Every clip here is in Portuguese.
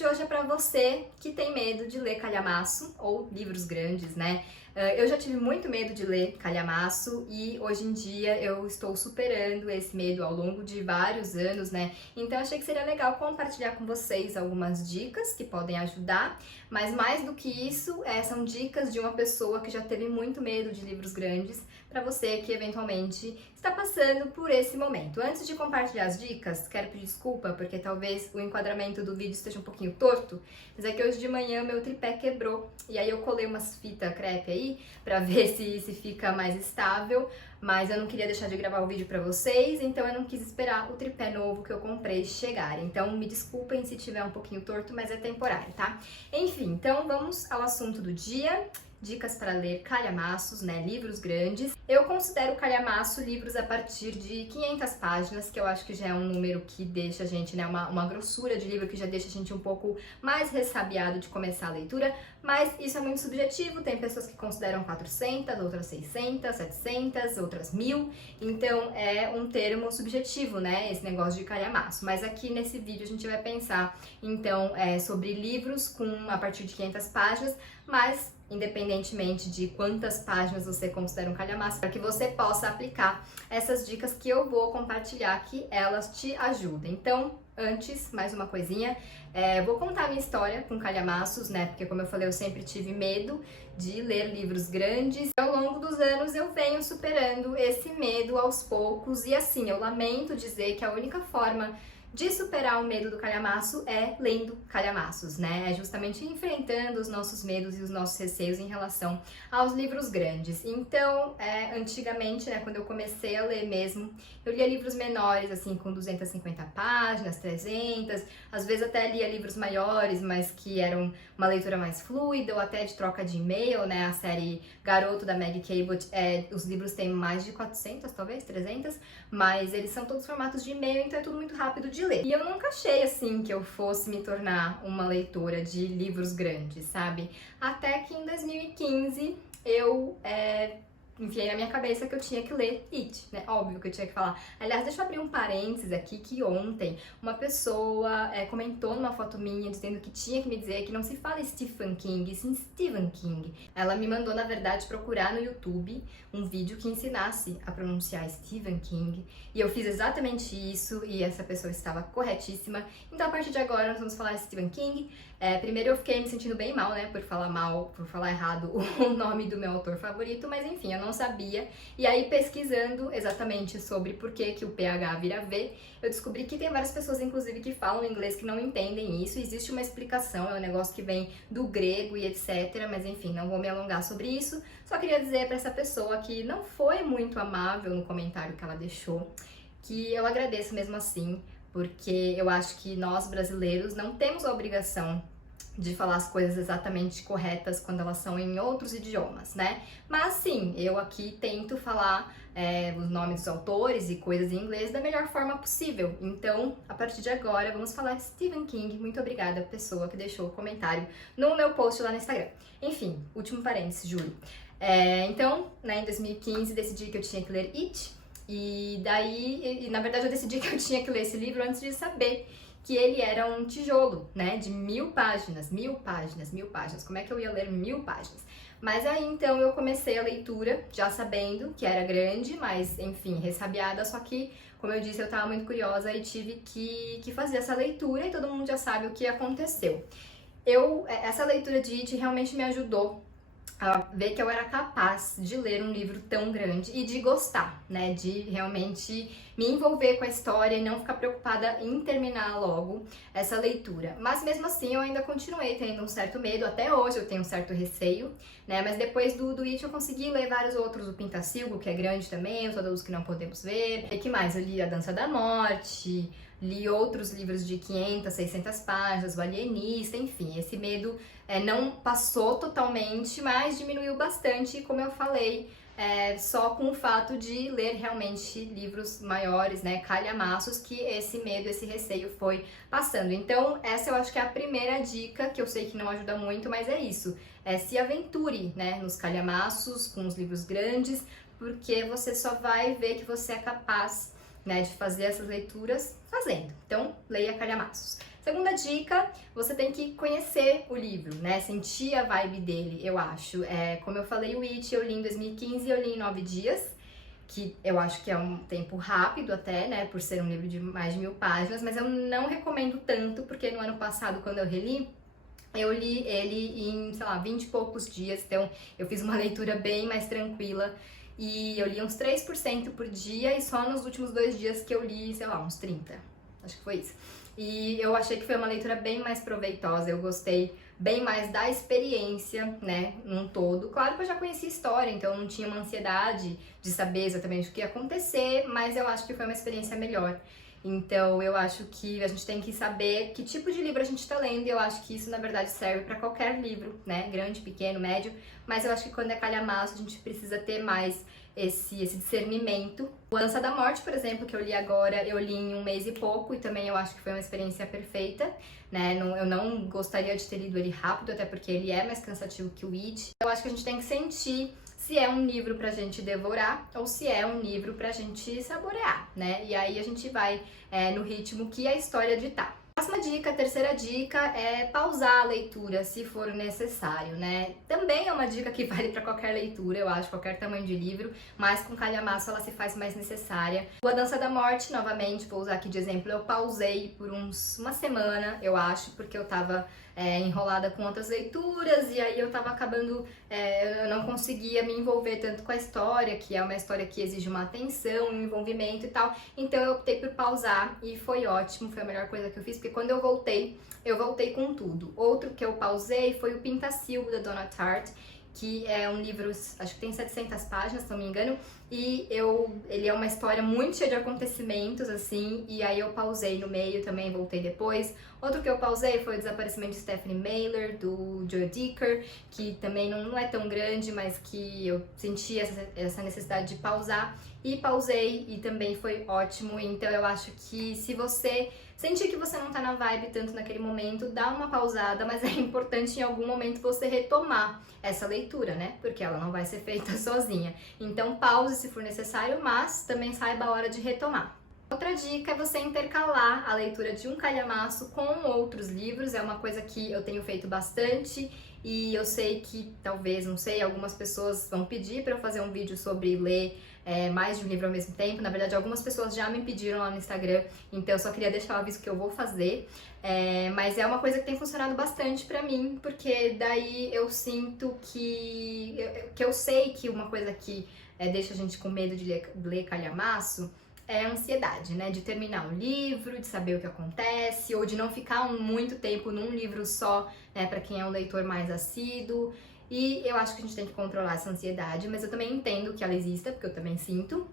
de hoje é para você que tem medo de ler calhamaço ou livros grandes, né? Eu já tive muito medo de ler calhamaço e hoje em dia eu estou superando esse medo ao longo de vários anos, né? Então achei que seria legal compartilhar com vocês algumas dicas que podem ajudar, mas mais do que isso, são dicas de uma pessoa que já teve muito medo de livros grandes para você que eventualmente está passando por esse momento. Antes de compartilhar as dicas, quero pedir desculpa porque talvez o enquadramento do vídeo esteja um pouquinho torto, mas é que hoje de manhã meu tripé quebrou e aí eu colei umas fitas crepe aí para ver se fica mais estável, mas eu não queria deixar de gravar o vídeo para vocês, então eu não quis esperar o tripé novo que eu comprei chegar. Então me desculpem se tiver um pouquinho torto, mas é temporário, tá? Enfim, então vamos ao assunto do dia. Dicas para ler calhamaços, né, livros grandes. Eu considero calhamaço livros a partir de 500 páginas, que eu acho que já é um número que deixa a gente, né, uma grossura de livro que já deixa a gente um pouco mais ressabiado de começar a leitura, mas isso é muito subjetivo, tem pessoas que consideram 400, outras 600, 700, outras 1000, então é um termo subjetivo, né, esse negócio de calhamaço. Mas aqui nesse vídeo a gente vai pensar, então, sobre livros a partir de 500 páginas, mas independentemente de quantas páginas você considera um calhamaço, para que você possa aplicar essas dicas que eu vou compartilhar, que elas te ajudem. Então, antes, mais uma coisinha, vou contar a minha história com calhamaços, né? Porque como eu falei, eu sempre tive medo de ler livros grandes. Ao longo dos anos eu venho superando esse medo aos poucos e assim, eu lamento dizer que a única forma de superar o medo do calhamaço é lendo calhamaços, né? É justamente enfrentando os nossos medos e os nossos receios em relação aos livros grandes. Então, antigamente, né, quando eu comecei a ler mesmo, eu lia livros menores, assim, com 250 páginas, 300, às vezes até lia livros maiores, mas que eram uma leitura mais fluida, ou até de troca de e-mail, né? A série Garoto, da Meg Cabot, os livros têm mais de 400, talvez, 300, mas eles são todos formatos de e-mail, então é tudo muito rápido de ler. E eu nunca achei, assim, que eu fosse me tornar uma leitora de livros grandes, sabe? Até que em 2015 eu enfiei na minha cabeça que eu tinha que ler It, né? Óbvio que eu tinha que falar. Aliás, deixa eu abrir um parênteses aqui, que ontem uma pessoa comentou numa foto minha dizendo que tinha que me dizer que não se fala Stephen King, sim Stephen King. Ela me mandou, na verdade, procurar no YouTube um vídeo que ensinasse a pronunciar Stephen King, e eu fiz exatamente isso, e essa pessoa estava corretíssima. Então, a partir de agora, nós vamos falar Stephen King. Primeiro eu fiquei me sentindo bem mal, né, por falar errado o nome do meu autor favorito, mas enfim, eu não sabia. E aí, pesquisando exatamente sobre por que o PH vira V, eu descobri que tem várias pessoas, inclusive, que falam inglês que não entendem isso. Existe uma explicação, é um negócio que vem do grego e etc, mas enfim, não vou me alongar sobre isso. Só queria dizer para essa pessoa que não foi muito amável no comentário que ela deixou, que eu agradeço mesmo assim, porque eu acho que nós brasileiros não temos a obrigação de falar as coisas exatamente corretas quando elas são em outros idiomas, né? Mas sim, eu aqui tento falar os nomes dos autores e coisas em inglês da melhor forma possível. Então, a partir de agora, vamos falar de Stephen King. Muito obrigada, pessoa que deixou o comentário no meu post lá no Instagram. Enfim, último parênteses, juro. Então, né, em 2015, decidi que eu tinha que ler It. E daí, na verdade, eu decidi que eu tinha que ler esse livro antes de saber que ele era um tijolo, né, de 1000 páginas, 1000 páginas, 1000 páginas. Como é que eu ia ler 1000 páginas? Mas aí, então, eu comecei a leitura, já sabendo que era grande, mas, enfim, ressabiada, só que, como eu disse, eu tava muito curiosa e tive que fazer essa leitura e todo mundo já sabe o que aconteceu. Essa leitura de It realmente me ajudou a ver que eu era capaz de ler um livro tão grande e de gostar, né, de realmente me envolver com a história e não ficar preocupada em terminar logo essa leitura. Mas mesmo assim eu ainda continuei tendo um certo medo, até hoje eu tenho um certo receio, né, mas depois do It eu consegui ler vários outros, o Pintacilgo, que é grande também, os Todos que Não Podemos Ver, e que mais? Eu li A Dança da Morte, li outros livros de 500, 600 páginas, O Alienista, enfim, esse medo não passou totalmente, mas diminuiu bastante, como eu falei, só com o fato de ler realmente livros maiores, né, calhamaços, que esse medo, esse receio foi passando. Então, essa eu acho que é a primeira dica, que eu sei que não ajuda muito, mas é isso. Se aventure, né, nos calhamaços, com os livros grandes, porque você só vai ver que você é capaz, né, de fazer essas leituras fazendo. Então, leia calhamaços. Segunda dica, você tem que conhecer o livro, né? Sentir a vibe dele, eu acho. Como eu falei, o It eu li em 2015 e eu li em 9 dias, que eu acho que é um tempo rápido até, né? Por ser um livro de mais de 1000 páginas, mas eu não recomendo tanto, porque no ano passado, quando eu reli, eu li ele em, sei lá, 20 e poucos dias, então eu fiz uma leitura bem mais tranquila e eu li uns 3% por dia e só nos últimos 2 dias que eu li, sei lá, uns 30. Acho que foi isso. E eu achei que foi uma leitura bem mais proveitosa, eu gostei bem mais da experiência, né, num todo. Claro que eu já conhecia a história, então eu não tinha uma ansiedade de saber exatamente o que ia acontecer, mas eu acho que foi uma experiência melhor. Então, eu acho que a gente tem que saber que tipo de livro a gente está lendo, e eu acho que isso, na verdade, serve para qualquer livro, né? Grande, pequeno, médio, mas eu acho que quando é calhamaço, a gente precisa ter mais esse discernimento. O A Dança da Morte, por exemplo, que eu li agora, eu li em 1 mês e pouco, e também eu acho que foi uma experiência perfeita, né? Eu não gostaria de ter lido ele rápido, até porque ele é mais cansativo que o It. Eu acho que a gente tem que sentir se é um livro pra gente devorar ou se é um livro pra gente saborear, né? E aí a gente vai no ritmo que a história ditar. Próxima dica, terceira dica, é pausar a leitura se for necessário, né? Também é uma dica que vale para qualquer leitura, eu acho, qualquer tamanho de livro, mas com calhamaço ela se faz mais necessária. O A Dança da Morte, novamente, vou usar aqui de exemplo, eu pausei por uma semana, eu acho, porque eu tava enrolada com outras leituras e aí eu tava acabando, eu não conseguia me envolver tanto com a história, que é uma história que exige uma atenção, um envolvimento e tal, então eu optei por pausar e foi ótimo, foi a melhor coisa que eu fiz, porque quando eu voltei com tudo. Outro que eu pausei foi o Pintacilgo, da Donna Tartt, que é um livro, acho que tem 700 páginas, se não me engano, e ele é uma história muito cheia de acontecimentos, assim, e aí eu pausei no meio também, voltei depois. Outro que eu pausei foi o Desaparecimento de Stephanie Mailer, do Joe Dicker, que também não é tão grande, mas que eu senti essa necessidade de pausar, e pausei, e também foi ótimo. Então eu acho que se você sentir que você não tá na vibe tanto naquele momento, dá uma pausada, mas é importante em algum momento você retomar essa leitura, né? Porque ela não vai ser feita sozinha. Então pause se for necessário, mas também saiba a hora de retomar. Outra dica é você intercalar a leitura de um calhamaço com outros livros, é uma coisa que eu tenho feito bastante e eu sei que talvez, não sei, algumas pessoas vão pedir para eu fazer um vídeo sobre ler mais de um livro ao mesmo tempo. Na verdade, algumas pessoas já me pediram lá no Instagram, então eu só queria deixar o aviso que eu vou fazer. Mas é uma coisa que tem funcionado bastante pra mim, porque daí eu sinto que eu sei que uma coisa que deixa a gente com medo de ler calhamaço é a ansiedade, né? De terminar um livro, de saber o que acontece, ou de não ficar muito tempo num livro só, né? Pra quem é um leitor mais assíduo. E eu acho que a gente tem que controlar essa ansiedade, mas eu também entendo que ela exista, porque eu também sinto.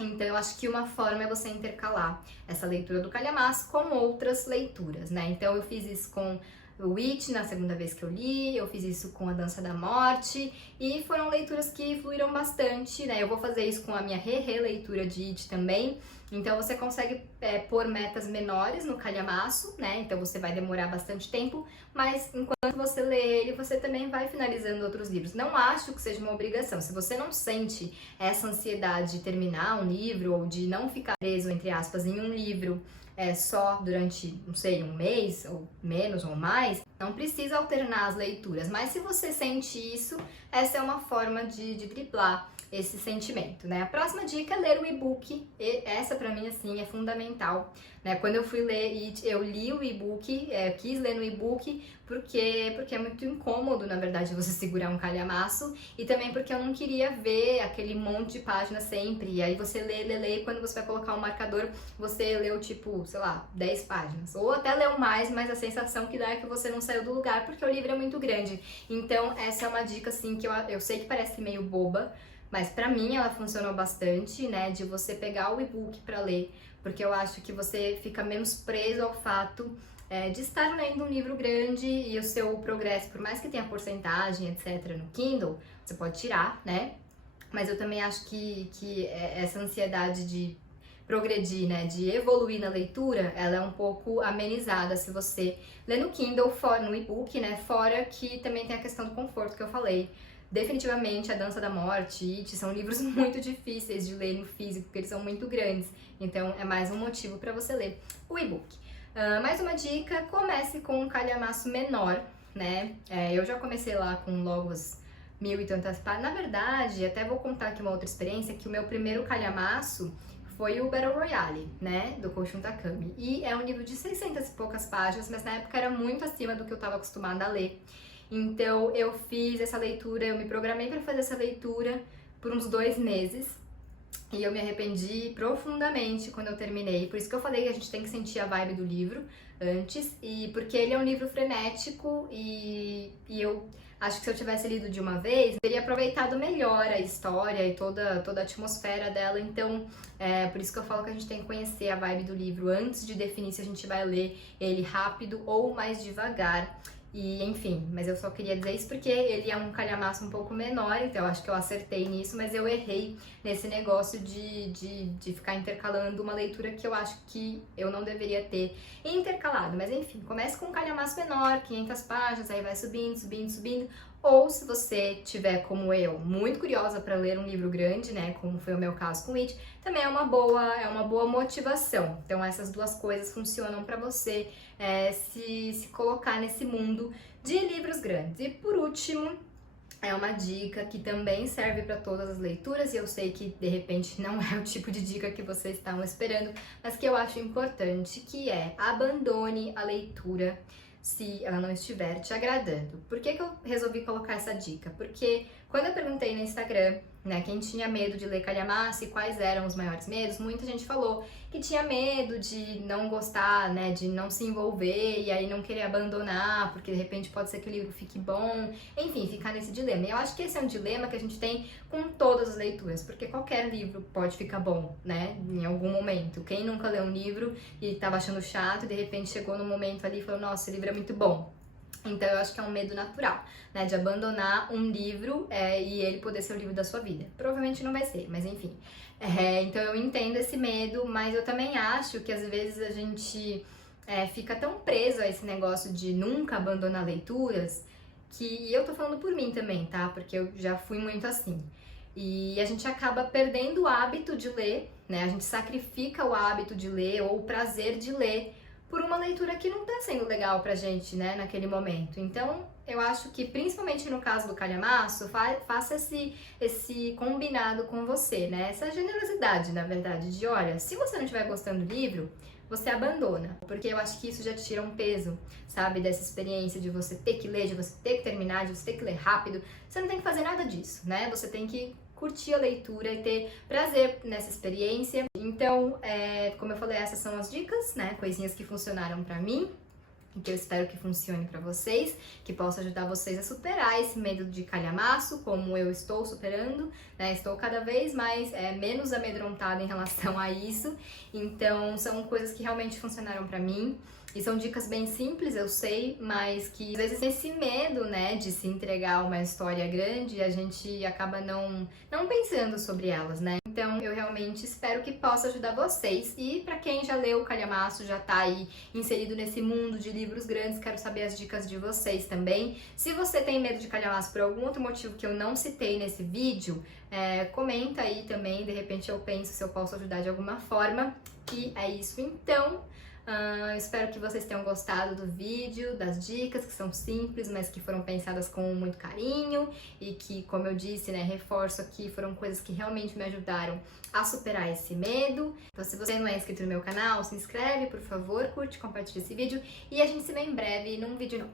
Então eu acho que uma forma é você intercalar essa leitura do calhamaço com outras leituras, né? Então eu fiz isso com o It na segunda vez que eu li, eu fiz isso com A Dança da Morte, e foram leituras que fluíram bastante, né? Eu vou fazer isso com a minha releitura de It também. Então você consegue pôr metas menores no calhamaço, né? Então você vai demorar bastante tempo, mas enquanto você lê ele, você também vai finalizando outros livros. Não acho que seja uma obrigação. Se você não sente essa ansiedade de terminar um livro ou de não ficar preso, entre aspas, em um livro só durante, não sei, um mês, ou menos ou mais, não precisa alternar as leituras. Mas se você sente isso, essa é uma forma de driblar esse sentimento, né? A próxima dica é ler o e-book, e essa pra mim, assim, é fundamental, né? Quando eu fui ler It, eu li o e-book, quis ler no e-book, porque é muito incômodo, na verdade, você segurar um calhamaço, e também porque eu não queria ver aquele monte de páginas sempre, e aí você lê, e quando você vai colocar um marcador, você leu, tipo, sei lá, 10 páginas, ou até leu mais, mas a sensação que dá é que você não saiu do lugar, porque o livro é muito grande. Então, essa é uma dica, assim, que eu sei que parece meio boba, mas pra mim ela funcionou bastante, né, de você pegar o e-book pra ler, porque eu acho que você fica menos preso ao fato de estar lendo um livro grande e o seu progresso, por mais que tenha porcentagem, etc, no Kindle, você pode tirar, né, mas eu também acho que essa ansiedade de progredir, né, de evoluir na leitura, ela é um pouco amenizada se você lê no Kindle, no e-book, né, fora que também tem a questão do conforto que eu falei. Definitivamente, A Dança da Morte e It são livros muito difíceis de ler no físico, porque eles são muito grandes. Então, é mais um motivo para você ler o e-book. Mais uma dica, comece com um calhamaço menor, né? Eu já comecei lá com logo as 1000 e tantas páginas. Na verdade, até vou contar aqui uma outra experiência, que o meu primeiro calhamaço foi o Battle Royale, né, do Koshun Takami. E é um livro de 600 e poucas páginas, mas na época era muito acima do que eu estava acostumada a ler. Então eu fiz essa leitura, eu me programei para fazer essa leitura por uns 2 meses. E eu me arrependi profundamente quando eu terminei. Por isso que eu falei que a gente tem que sentir a vibe do livro antes. E porque ele é um livro frenético e eu acho que se eu tivesse lido de uma vez, eu teria aproveitado melhor a história e toda a atmosfera dela. Então, por isso que eu falo que a gente tem que conhecer a vibe do livro antes de definir se a gente vai ler ele rápido ou mais devagar. E enfim, mas eu só queria dizer isso porque ele é um calhamaço um pouco menor, então eu acho que eu acertei nisso, mas eu errei nesse negócio de ficar intercalando uma leitura que eu acho que eu não deveria ter intercalado. Mas enfim, comece com um calhamaço menor, 500 páginas, aí vai subindo, subindo, subindo. Ou se você tiver, como eu, muito curiosa para ler um livro grande, né, como foi o meu caso com It, também é uma boa motivação. Então essas duas coisas funcionam para você se colocar nesse mundo de livros grandes. E por último, é uma dica que também serve para todas as leituras, e eu sei que de repente não é o tipo de dica que vocês estavam esperando, mas que eu acho importante, que é: abandone a leitura se ela não estiver te agradando. Por que eu resolvi colocar essa dica? Porque quando eu perguntei no Instagram, né, quem tinha medo de ler calhamaço e quais eram os maiores medos, muita gente falou que tinha medo de não gostar, né, de não se envolver e aí não querer abandonar, porque de repente pode ser que o livro fique bom, enfim, ficar nesse dilema. E eu acho que esse é um dilema que a gente tem com todas as leituras, porque qualquer livro pode ficar bom, né, em algum momento. Quem nunca leu um livro e tava achando chato e de repente chegou num momento ali e falou: nossa, esse livro é muito bom. Então eu acho que é um medo natural, né, de abandonar um livro e ele poder ser o livro da sua vida. Provavelmente não vai ser, mas enfim. Então eu entendo esse medo, mas eu também acho que às vezes a gente fica tão preso a esse negócio de nunca abandonar leituras, que eu tô falando por mim também, tá? Porque eu já fui muito assim. E a gente acaba perdendo o hábito de ler, né? A gente sacrifica o hábito de ler ou o prazer de ler por uma leitura que não tá sendo legal pra gente, né, naquele momento. Então, eu acho que, principalmente no caso do calhamaço, faça esse combinado com você, né, essa generosidade, na verdade, de olha, se você não estiver gostando do livro, você abandona, porque eu acho que isso já tira um peso, sabe, dessa experiência de você ter que ler, de você ter que terminar, de você ter que ler rápido. Você não tem que fazer nada disso, né, você tem que curtir a leitura e ter prazer nessa experiência. Então, como eu falei, essas são as dicas, né? Coisinhas que funcionaram pra mim e que eu espero que funcione pra vocês, que possa ajudar vocês a superar esse medo de calhamaço, como eu estou superando, né? Estou cada vez mais menos amedrontada em relação a isso. Então, são coisas que realmente funcionaram pra mim. E são dicas bem simples, eu sei, mas que às vezes esse medo, né, de se entregar a uma história grande, a gente acaba não pensando sobre elas, né? Então eu realmente espero que possa ajudar vocês. E para quem já leu o Calhamaço, já tá aí inserido nesse mundo de livros grandes, quero saber as dicas de vocês também. Se você tem medo de calhamaço por algum outro motivo que eu não citei nesse vídeo, comenta aí também, de repente eu penso se eu posso ajudar de alguma forma. E é isso então. Espero que vocês tenham gostado do vídeo, das dicas que são simples, mas que foram pensadas com muito carinho e que, como eu disse, né, reforço aqui, foram coisas que realmente me ajudaram a superar esse medo. Então, se você não é inscrito no meu canal, se inscreve, por favor, curte, compartilha esse vídeo e a gente se vê em breve num vídeo novo.